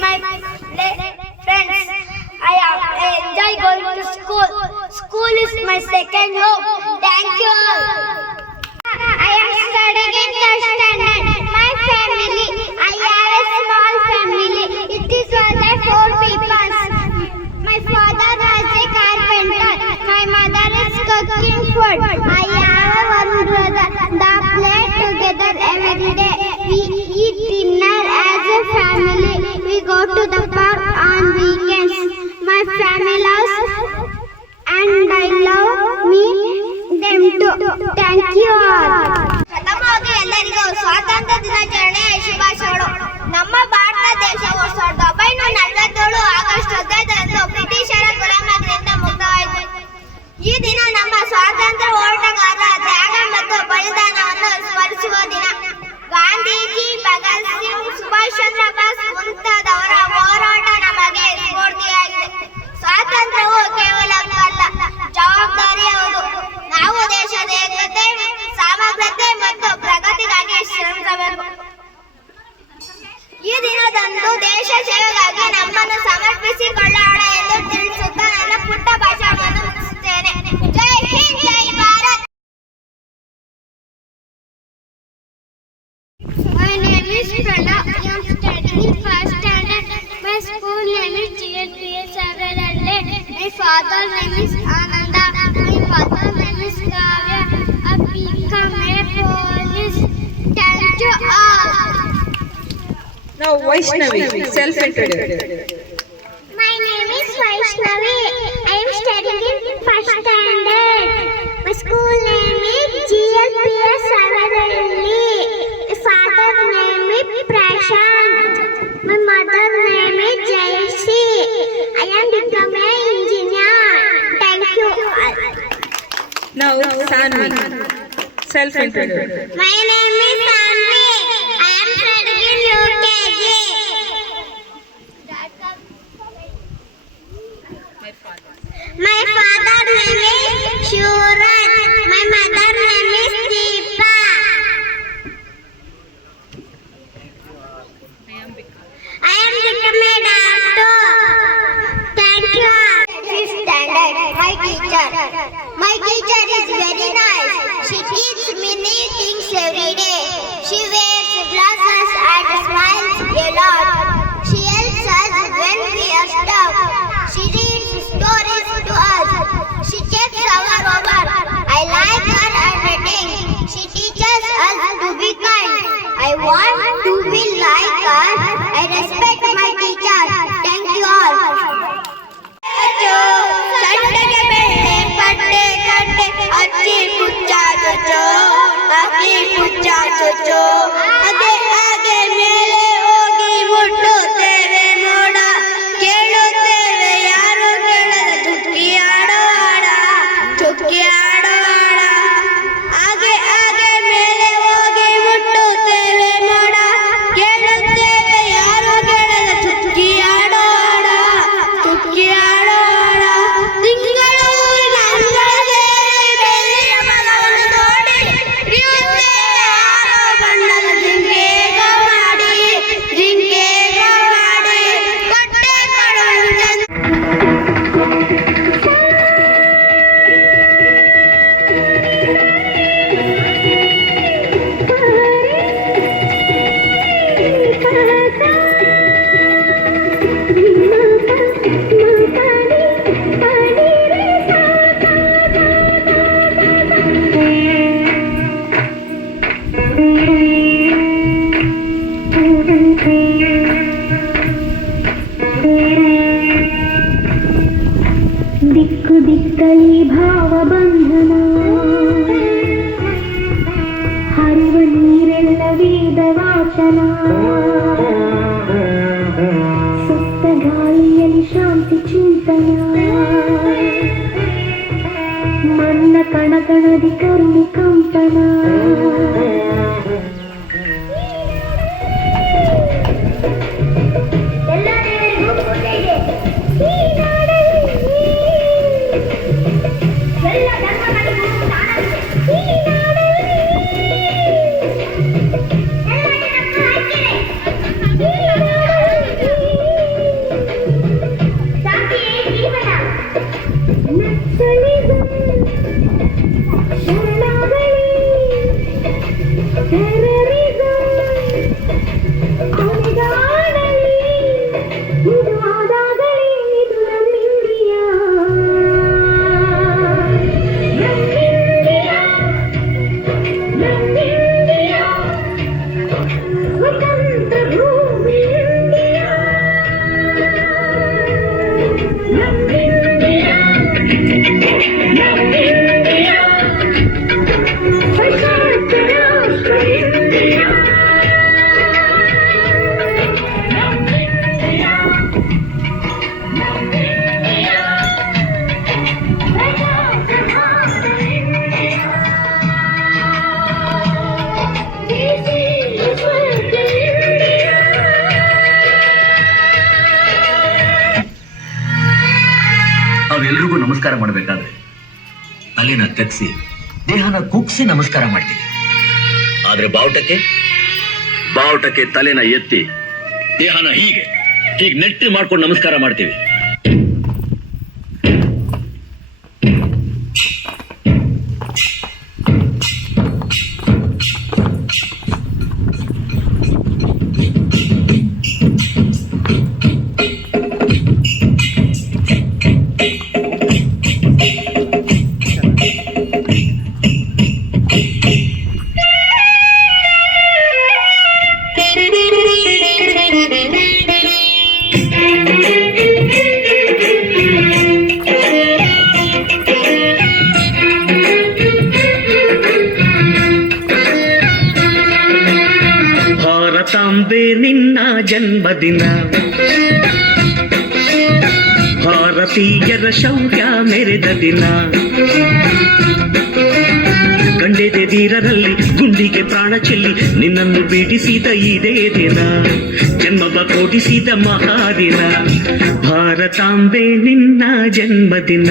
my friends. I enjoy going to school. School is my second home. Thank you all. I am studying in third standard. My family, I have a small family. It is only four people. My father was a carpenter. My mother is cooking food. I have one brother. They play together every day. We eat dinner as a family. We go to the park on Now Vaishnavi, self-introduce. My name is Vaishnavi. I am studying in first standard. My school name is GLPS Savaralli. My father name is Prashant. My mother name is Jayashree. I am becoming an engineer. Thank you all. Now Sanvi, self-introduce. My name is Sanvi. I am studying in UKG. My father name is Shuran. My mother name is Deepa. I am becoming a doctor. Thank you. Fifth standard. My teacher. My teacher is very nice. She teaches me new things every day. She wears glasses and smiles a lot. She helps us when we are stuck. She reads stories to us. She checks our homework. I like her handwriting. She teaches us to be kind. I want to be like her. I respect cha cha cha दिक्कु दिक्कली भावबं ನಮಸ್ಕಾರ ಮಾಡಬೇಕಾದ್ರೆ. ತಲೆನ ತಗ್ಸಿ, ದೇಹನ ಕುಗ್ಸಿ ನಮಸ್ಕಾರ ಮಾಡ್ತೀವಿ ಆದ್ರೆ ಬಾವುಟಕ್ಕೆ? ಬಾವುಟಕ್ಕೆ ತಲೆನ ಎತ್ತಿ, ದೇಹನ ಹೀಗೆ ಹೀಗೆ ನೆಟ್ಟಿ ಮಾಡ್ಕೊಂಡು ನಮಸ್ಕಾರ ಮಾಡ್ತೀವಿ. ಭಾರತೀಯರ ಶೌರ್ಯ ಮೆರೆದ ದಿನ. ಕಂಡೆದೆ ವೀರರಲ್ಲಿ ಗುಂಡಿಗೆ ಪ್ರಾಣ ಚೆಲ್ಲಿ ನಿನ್ನನ್ನು ಬಿಡಿಸಿದ ಇದೇ ದಿನ. ಜನ್ಮವ ಕೋಟಿಸಿದ ಮಹಾದಿನ. ಭಾರತಾಂಬೆ ನಿನ್ನ ಜನ್ಮದಿನ.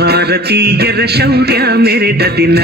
ಭಾರತೀಯರ ಶೌರ್ಯ ಮೆರೆದ ದಿನ.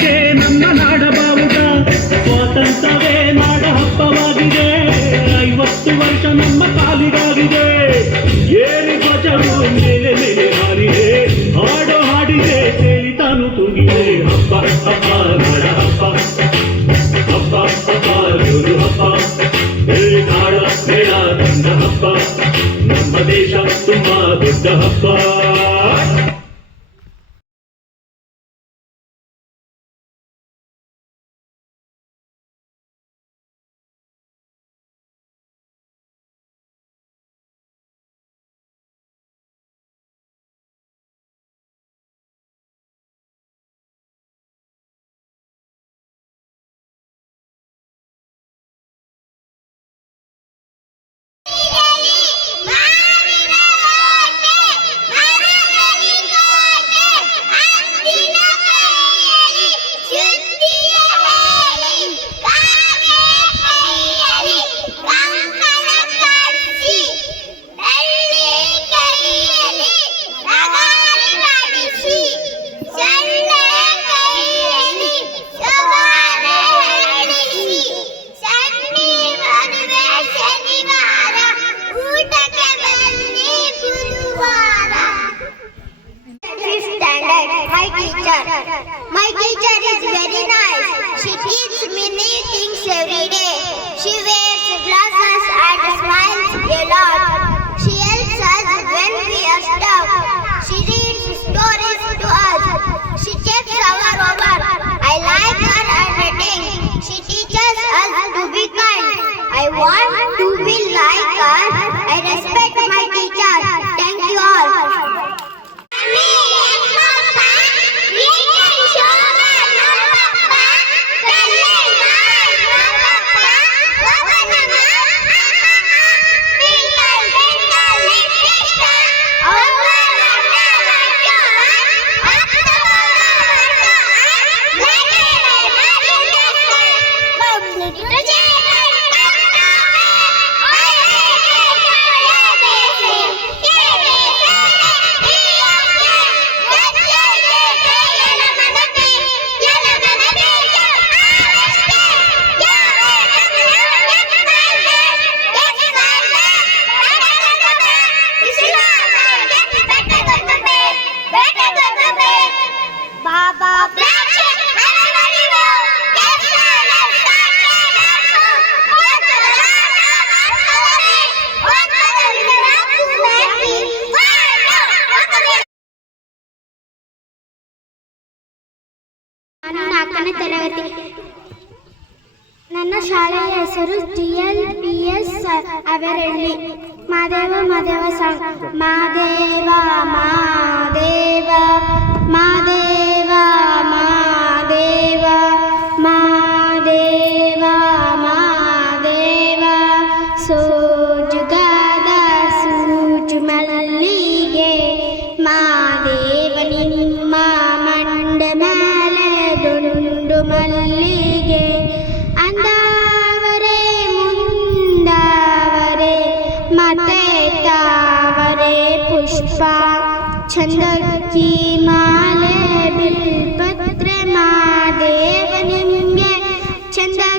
ಹಾರಿಗೆ ನಮ್ಮ ನಾಡ ಬಾವುಟ ಸ್ವಾತಂತ್ರ್ಯವೇ ನಾಡ ಹಬ್ಬವಾಗಿದೆ ಐವತ್ತು ವರ್ಷ ನಮ್ಮ ಕಾಲಿಗಾಗಿದೆ. ಏರಿ ಧ್ವಜವು ಮೇಲೆ ಮೇಲೆ ಹಾರಿದೆ. ಹಾಡು ಹಾಡಿದೆ ಕೇಳಿ ತಾನು ತೂಗಿದೆ ಹಬ್ಬ ಹಬ್ಬ ನಾಡ ಹಬ್ಬ ಹಬ್ಬ ಹಬ್ಬ ಗುರು ಹಬ್ಬ. ಏ ನಾಡ ಮೇಳ ತಂದ ಹಬ್ಬ. ನಮ್ಮ ದೇಶ ತುಂಬಾ ದೊಡ್ಡ ಹಬ್ಬ. Our homework. I like her handwriting. She teaches us to be kind. I want to be like her. I respect my teacher. Thank you all.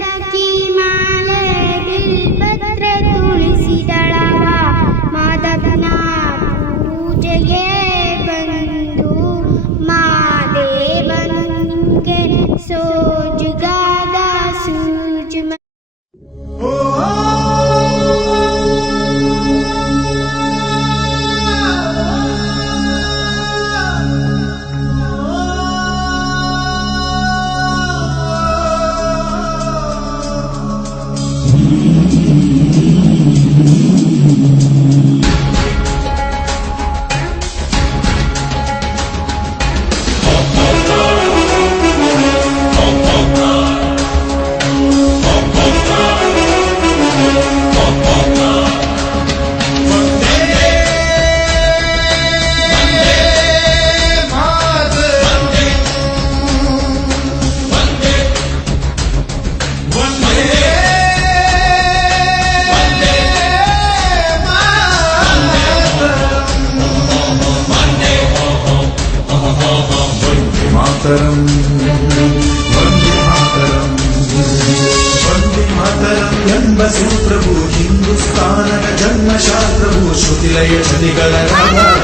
ডাকি మాతరం. వందే మాతరం. వందే మాతరం. జన్మసు ప్రభు హిందుస్థాన జన్మశాస్త్రభు శృతిలయ చదిగల రామ